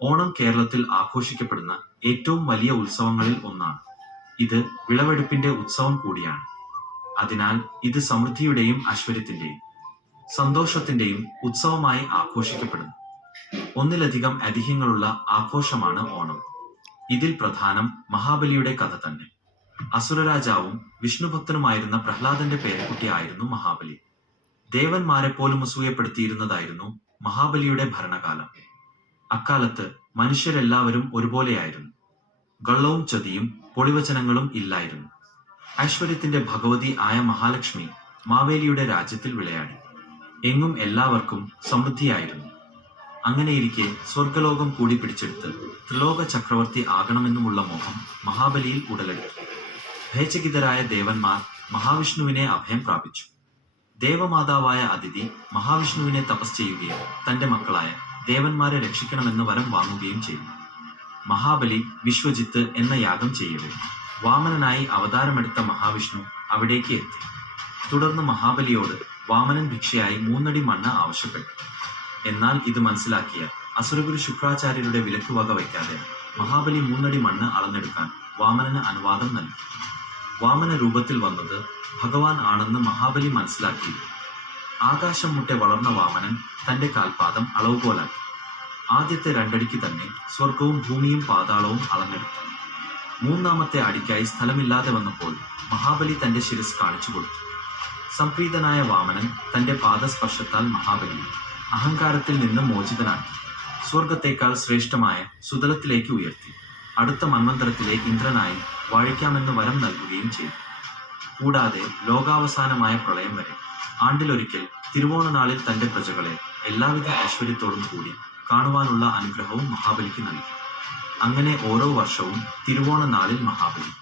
ഓണം കേരളത്തിൽ ആഘോഷിക്കപ്പെടുന്ന ഏറ്റവും വലിയ ഉത്സവങ്ങളിൽ ഒന്നാണ്. ഇത് വിളവെടുപ്പിന്റെ ഉത്സവം കൂടിയാണ്. അതിനാൽ ഇത് സമൃദ്ധിയുടെയും ഐശ്വര്യത്തിന്റെയും സന്തോഷത്തിന്റെയും ഉത്സവമായി ആഘോഷിക്കപ്പെടുന്നു. ഒന്നിലധികം ഐതിഹ്യങ്ങളുള്ള ആഘോഷമാണ് ഓണം. ഇതിൽ പ്രധാനം മഹാബലിയുടെ കഥ തന്നെ. അസുരരാജാവും വിഷ്ണുഭക്തനുമായിരുന്ന പ്രഹ്ലാദന്റെ പേരക്കുട്ടി ആയിരുന്നു മഹാബലി. ദേവന്മാരെ പോലും അസൂയപ്പെടുത്തിയിരുന്നതായിരുന്നു മഹാബലിയുടെ ഭരണകാലം. അക്കാലത്ത് മനുഷ്യരെല്ലാവരും ഒരുപോലെയായിരുന്നു. ഗള്ളവും ചതിയും പൊളിവചനങ്ങളും ഇല്ലായിരുന്നു. ഐശ്വര്യത്തിന്റെ ഭഗവതി ആയ മഹാലക്ഷ്മി മാവേലിയുടെ രാജ്യത്തിൽ വിളയാടി. എങ്ങും എല്ലാവർക്കും സമൃദ്ധിയായിരുന്നു. അങ്ങനെയിരിക്കെ സ്വർഗലോകം കൂടി പിടിച്ചെടുത്ത് ത്രിലോക ചക്രവർത്തി ആകണമെന്നുമുള്ള മോഹം മഹാബലിയിൽ ഉടലെടുത്തു. ഭയചകിതരായ ദേവന്മാർ മഹാവിഷ്ണുവിനെ അഭയം പ്രാപിച്ചു. ദേവമാതാവായ അതിഥി മഹാവിഷ്ണുവിനെ തപസ് ചെയ്യുകയും തന്റെ മക്കളായ ദേവന്മാരെ രക്ഷിക്കണമെന്ന് വരം വാങ്ങുകയും ചെയ്തു. മഹാബലി വിശ്വജിത്ത് എന്ന യാഗം ചെയ്യവേ വാമനനായി അവതാരമെടുത്ത മഹാവിഷ്ണു അവിടേക്ക് എത്തി. തുടർന്ന് മഹാബലിയോട് വാമനൻ ഭിക്ഷയായി 3 അടി മണ്ണ് ആവശ്യപ്പെട്ടു. എന്നാൽ ഇത് മനസ്സിലാക്കിയ അസുരഗുരു ശുക്രാചാര്യരുടെ വിലക്ക് വക വയ്ക്കാതെ മഹാബലി 3 അടി മണ്ണ് അളന്നെടുക്കാൻ വാമനന് അനുവാദം നൽകി. വാമന രൂപത്തിൽ വന്നത് ഭഗവാൻ ആണെന്ന് മഹാബലി മനസ്സിലാക്കി. ആകാശം മുട്ടെ വളർന്ന വാമനൻ തന്റെ കാൽപാദം അളവുകോലാക്കി. ആദ്യത്തെ 2 അടിക്ക് തന്നെ സ്വർഗവും ഭൂമിയും പാതാളവും അളന്നെടുത്തു. 3ാമത്തെ അടിക്കായി സ്ഥലമില്ലാതെ വന്നപ്പോൾ മഹാബലി തന്റെ ശിരസ് കാണിച്ചു കൊടുത്തു. സംപ്രീതനായ വാമനൻ തന്റെ പാദസ്പർശത്താൽ മഹാബലിയെ അഹങ്കാരത്തിൽ നിന്ന് മോചിതനാക്കി സ്വർഗത്തേക്കാൾ ശ്രേഷ്ഠമായ സുതലത്തിലേക്ക് ഉയർത്തി. അടുത്ത മന്വന്തരത്തിലെ ഇന്ദ്രനായി വാഴിക്കാമെന്ന് വരം നൽകുകയും ചെയ്തു. കൂടാതെ ലോകാവസാനമായ പ്രളയം വരെ ആണ്ടിലൊരിക്കൽ തിരുവോണനാളിൽ തന്റെ പ്രജകളെ എല്ലാവിധ ഐശ്വര്യത്തോടും കൂടി കാണുവാനുള്ള അനുഗ്രഹവും മഹാബലിക്ക് നൽകി. അങ്ങനെ ഓരോ വർഷവും തിരുവോണനാളിൽ മഹാബലി